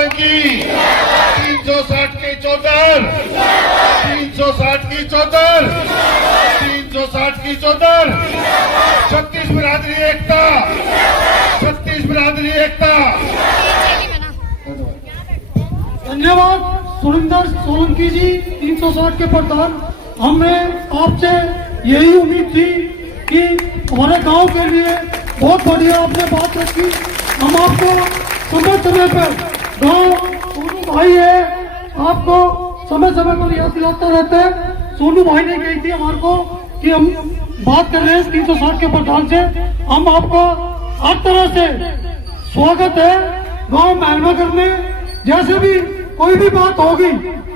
सोलंकी 360 की चौधर 360 की चौधर 360 की चौधर। छत्तीस बिरादरी एकता, छत्तीस बिरादरी एकता। धन्यवाद सुरेंद्र सोलंकी जी 360 के प्रधान। हमने आपसे यही उम्मीद थी कि हमारे गांव के लिए बहुत बढ़िया आपने बात रखी। हम आपको समय समय पर गांव सोनू भाई है, आपको समय समय पर याद दिलाता रहता है। सोनू भाई ने कही थी हमारे को कि हम बात कर रहे हैं 360 के प्रधान से। हम आपका हर तरह से स्वागत है गांव महलनगर में। जैसे भी कोई भी बात होगी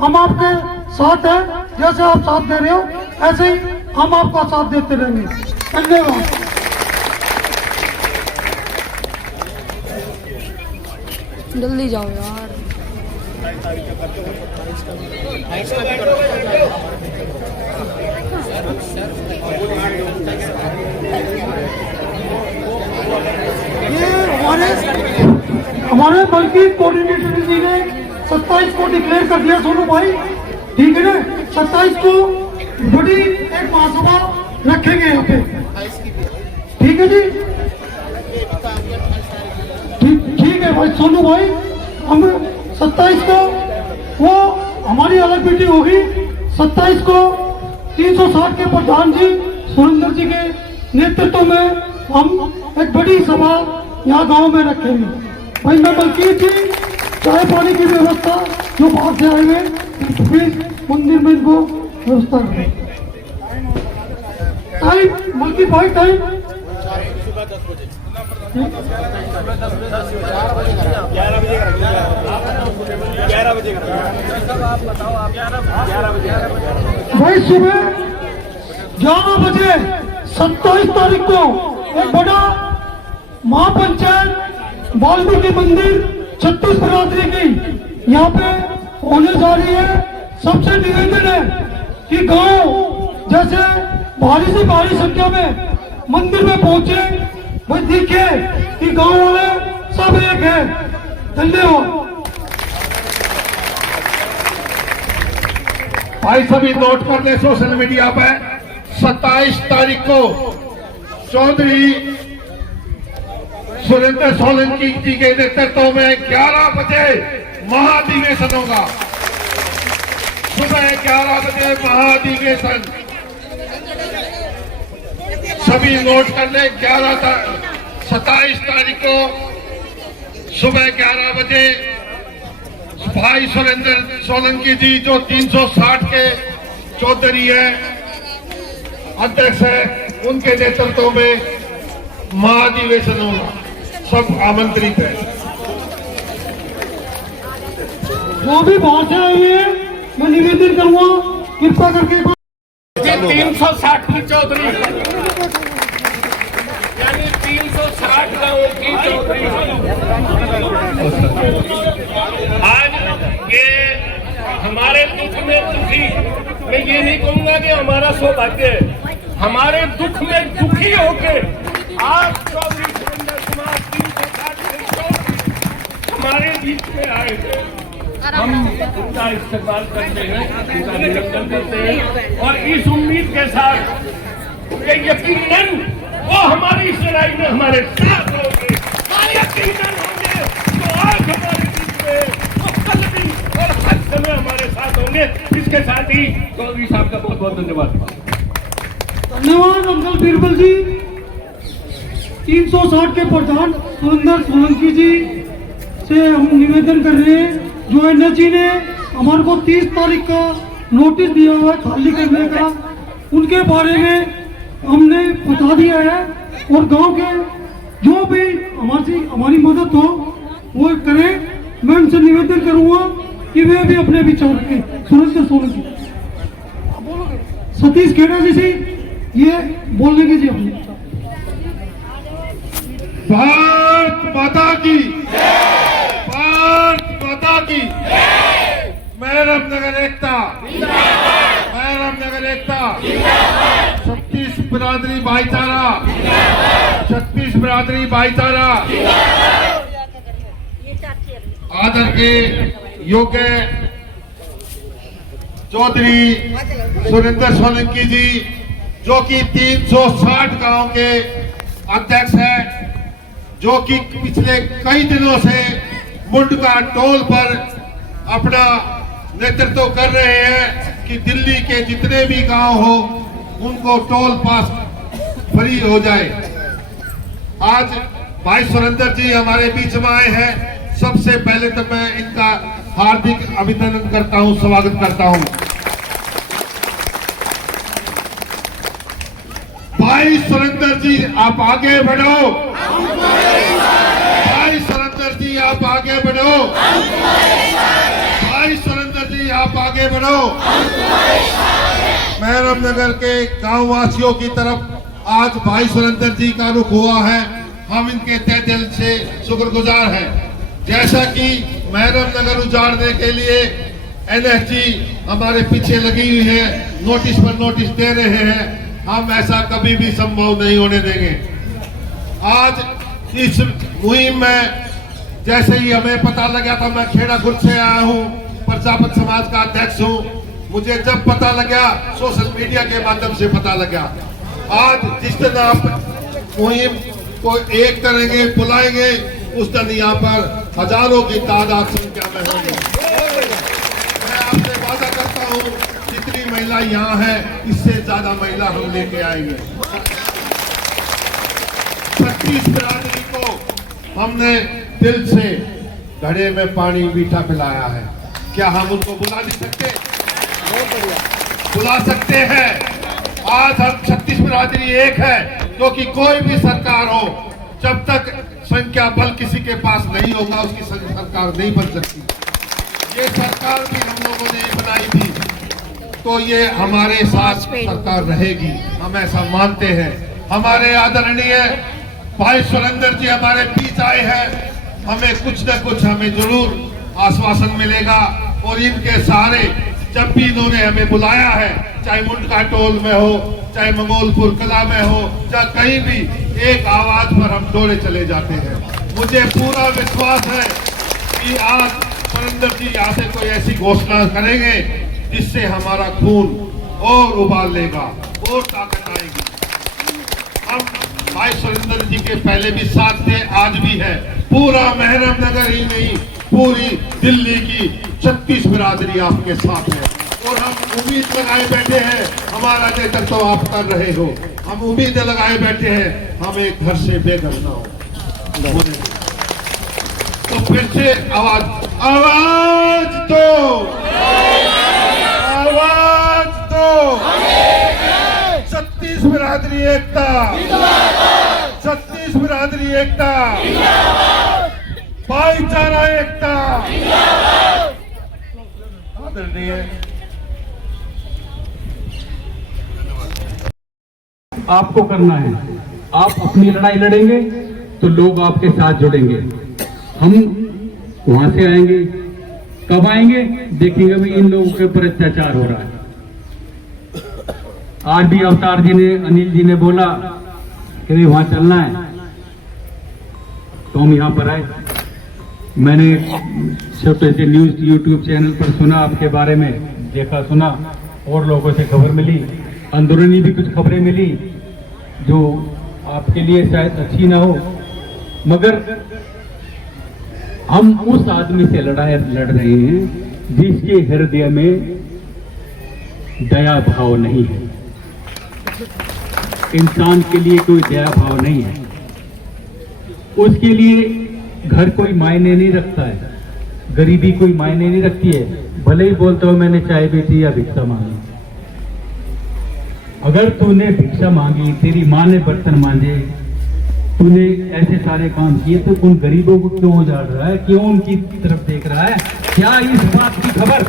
हम आपके साथ हैं। जैसे आप साथ दे रहे हो ऐसे ही हम आपका साथ देते रहेंगे। धन्यवाद। जल्दी जाओ यार। ये हमारे बल्कि कोऑर्डिनेटर जी ने 27 को डिक्लेयर कर दिया सोनू भाई, ठीक है ना। 27 को बड़ी एक महासभा रखेंगे यहाँ पे, ठीक है जी। ठीक है भाई सोनू भाई, हम 27 को वो हमारी अलग मीटिंग होगी। 27 को 360 के प्रधान जी सुरेंद्र जी के नेतृत्व में हम एक बड़ी सभा यहाँ गांव में रखेंगे। भाई मैं बल्कि जी चाय पानी की व्यवस्था जो बाहर से आए हुए प्लीज मंदिर में इनको व्यवस्था करें। टाइम बल्कि भाई टाइम 11 बजे भाई सुबह 11 बजे 27 तारीख को एक बड़ा महापंचायत वाल्मीकि मंदिर 36 बिरादरी की यहाँ पे होने जा रही है। सबसे निवेदन है कि गांव जैसे भारी से भारी संख्या में मंदिर में पहुंचे, भाई दिखे कि गांव वाले सब एक है। धन्यवाद। भाई सभी नोट कर ले सोशल मीडिया पे 27 तारीख को चौधरी सुरेंद्र सोलंकी जी के नेतृत्व में 11 बजे महाधिवेशन होगा। सुबह 11 बजे महाधिवेशन, सभी नोट कर ले। 27 तारीख को सुबह 11 बजे भाई सुरेंद्र सोलंकी जी जो 360 के चौधरी है, अध्यक्ष है, उनके नेतृत्व में महाधिवेशन होगा। सब आमंत्रित है। जो भी बाहर से आए हुए हैं मैं निवेदन करूंगा कृपा करके 360 की चौधरी यानी 360 गांवों की चौधरी। आज ये हमारे दुख में दुखी, मैं ये नहीं कहूंगा कि हमारा सौभाग्य है, हमारे दुख में दुखी होके आज चौधरी सुरेंद्र कुमार 360 के चौधरी हमारे बीच में आए थे। हम उनका इस्तेमाल करते हैं, उनका निरंजन करते हैं और इस उम्मीद के साथ कि यकीनन वो हमारी इस लड़ाई में हमारे साथ होंगे, यकीनन होंगे। तो आज हमारे बीच में वो कल भी और हर समय हमारे साथ होंगे। इसके साथ ही चौधरी साहब का बहुत बहुत धन्यवाद। धन्यवाद अंकल बीरबल जी। 360 के प्रधान सुरेंद्र सोलंकी जी से हम निवेदन कर रहे हैं, जो एनएचजी ने हमारे को 30 तारीख का नोटिस दिया हुआ है खाली करने का, उनके बारे में हमने बता दिया है। और गांव के जो भी हमारी मदद हो वो करें। मैं उनसे निवेदन करूंगा कि वे भी अपने विचार रखें। सुरेंद्र सोलंकी, सतीश खेड़ा जी से ये बोलने की जी अपनी। भारत माता की, भारत माता की। मैरम नगर एकता, मैरम नगर एकता। 36 बिरादरी भाईचारा, 36 बिरादरी भाईचारा। आदर के योग्य चौधरी सुरेंद्र सोलंकी जी, जो कि 360 गांव के अध्यक्ष हैं, जो कि पिछले कई दिनों से मुंडका टोल पर अपना नेतृत्व कर रहे हैं कि दिल्ली के जितने भी गांव हो उनको टोल पास फ्री हो जाए। आज भाई सुरेंद्र जी हमारे बीच में आए हैं। सबसे पहले तो मैं इनका हार्दिक अभिनंदन करता हूं, स्वागत करता हूं। भाई सुरेंद्र जी आप आगे बढ़ो, भाई सुरेंद्र जी आप आगे बढ़ो, भाई सुरेंद्र जी आप आगे बढ़ो। महरम नगर के गांव वासियों की तरफ आज भाई सुरेंद्र जी का रुख हुआ है, हम इनके तहे दिल से शुक्रगुजार हैं। जैसा कि महरम नगर उजाड़ने के लिए NSG हमारे पीछे लगी हुई है, नोटिस पर नोटिस दे रहे हैं, हम ऐसा कभी भी संभव नहीं होने देंगे। आज इस मुहिम में जैसे ही हमें पता लगा था, मैं खेड़ा खुर्द से आया हूँ, प्रजापत समाज का अध्यक्ष हूँ, मुझे जब पता लगा सोशल मीडिया के माध्यम से पता लगा। आज जिस दिन आप मुहिम को एक करेंगे, बुलाएंगे, उस दिन यहाँ पर हजारों की तादाद संख्या में होगी। मैं आपसे वादा करता हूँ जितनी महिला यहाँ है इससे ज्यादा महिला हम लेके आएंगे। 36 बिरादरी को हमने दिल से घड़े में पानी मीठा पिलाया है। क्या हम उनको बुला नहीं सकते? बुला सकते हैं। आज हम 36 बिरादरी एक है, क्योंकि कोई भी सरकार हो, जब तक संख्या बल किसी के पास नहीं होगा उसकी सरकार नहीं बन सकती। ये सरकार भी हम लोगों ने बनाई थी, तो ये हमारे साथ सरकार रहेगी, हम ऐसा मानते हैं। हमारे आदरणीय भाई सुरेंद्र जी हमारे बीच आए हैं, हमें कुछ न कुछ हमें जरूर आश्वासन मिलेगा। और इनके सहारे जब भी इन्होंने हमें बुलाया है, चाहे मुंडका टोल में हो, चाहे मंगोलपुर कला में हो, चाहे कहीं भी, एक आवाज पर हम दौड़े चले जाते हैं। मुझे पूरा विश्वास है कि आज सुरेंद्र जी यहाँ से कोई ऐसी घोषणा करेंगे जिससे हमारा खून और उबाल लेगा और ताकत आएगी। हम भाई सुरेंद्र जी के पहले भी साथ थे, आज भी है। पूरा महरम नगर ही नहीं, पूरी दिल्ली की 36 बिरादरी आपके साथ है। और हम उम्मीद लगाए बैठे हैं, हमारा नेतृत्व तो आप कर रहे हो, हम उम्मीद लगाए बैठे हैं हम एक घर से बेघर ना हो। तो फिर से आवाज दो, आवाज दो। 36 बिरादरी एकता, 36 बिरादरी एकता, भाईचारा एकता। आदरणीय आपको करना है, आप अपनी लड़ाई लड़ेंगे तो लोग आपके साथ जुड़ेंगे। हम वहां से आएंगे, कब आएंगे देखेंगे भी इन लोगों के ऊपर अत्याचार हो रहा है। आज भी अवतार जी ने, अनिल जी ने बोला कि वहां चलना है, तो हम यहां पर आए। मैंने छोटे से न्यूज यूट्यूब चैनल पर सुना, आपके बारे में देखा सुना, और लोगों से खबर मिली, अंदरूनी भी कुछ खबरें मिली जो आपके लिए शायद अच्छी ना हो, मगर हम उस आदमी से लड़ाई लड़ रहे हैं जिसके हृदय में दया भाव नहीं है, इंसान के लिए कोई दया भाव नहीं है। उसके लिए घर कोई मायने नहीं रखता है, गरीबी कोई मायने नहीं रखती है, भले ही बोलते हो मैंने चाय बेची या भिक्षा मांगी। अगर तूने भिक्षा मांगी, तेरी माँ ने बर्तन मांजे, तूने ऐसे सारे काम किए, तो उन गरीबों को क्यों उजाड़ रहा है, क्यों उनकी तरफ देख रहा है? क्या इस बात की खबर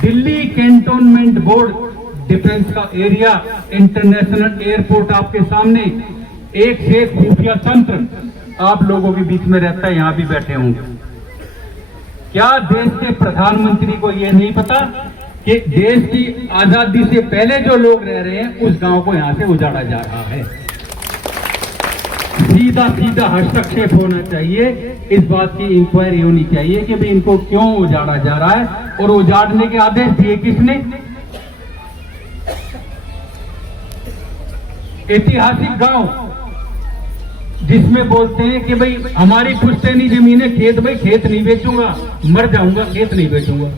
दिल्ली कैंटोनमेंट बोर्ड डिफेंस का एरिया, इंटरनेशनल एयरपोर्ट आपके सामने, एक से खुफिया तंत्र आप लोगों के बीच में रहता है, यहां भी बैठे होंगे। क्या देश के प्रधानमंत्री को यह नहीं पता कि देश की आजादी से पहले जो लोग रह रहे हैं उस गांव को यहां से उजाड़ा जा रहा है? सीधा सीधा हस्तक्षेप होना चाहिए। इस बात की इंक्वायरी होनी चाहिए कि भाई इनको क्यों उजाड़ा जा रहा है और उजाड़ने के आदेश दिए किसने। ऐतिहासिक गांव जिसमें बोलते हैं कि भाई हमारी पुश्तैनी जमीन है, खेत भाई खेत नहीं बेचूंगा, मर जाऊंगा खेत नहीं बेचूंगा।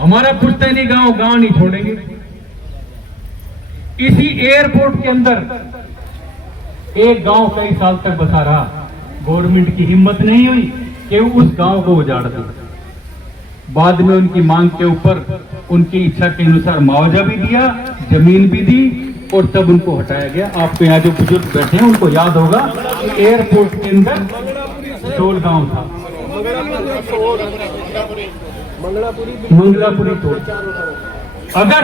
हमारा पुश्तैनी गांव नहीं छोड़ेंगे। इसी एयरपोर्ट के अंदर एक गांव कई साल तक बसा रहा, गवर्नमेंट की हिम्मत नहीं हुई कि उस गांव को उजाड़ दे। बाद में उनकी मांग के ऊपर उनकी इच्छा के अनुसार मुआवजा भी दिया, जमीन भी दी और तब उनको हटाया गया। आपको यहाँ जो बुजुर्ग बैठे हैं उनको याद होगा कि एयरपोर्ट के अंदर 16 गांव था, मंगलापुरी तोड़। अगर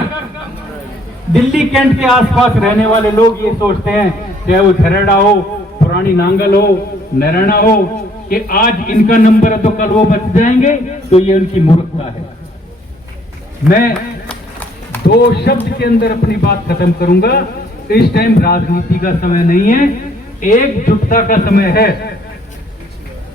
दिल्ली कैंट के आसपास रहने वाले लोग ये सोचते हैं, चाहे वो झरेड़ा हो, पुरानी नांगल हो, नैराना हो, कि आज इनका नंबर है तो कल वो बच जाएंगे, तो ये उनकी मूर्खता है। मैं 2 शब्द के अंदर अपनी बात खत्म करूंगा। इस टाइम राजनीति का समय नहीं है, एकजुटता का समय है।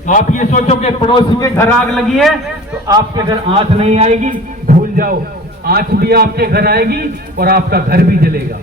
आप ये सोचो कि पड़ोसी के घर आग लगी है तो आपके घर आंच नहीं आएगी, भूल जाओ, आंच भी आपके घर आएगी और आपका घर भी जलेगा।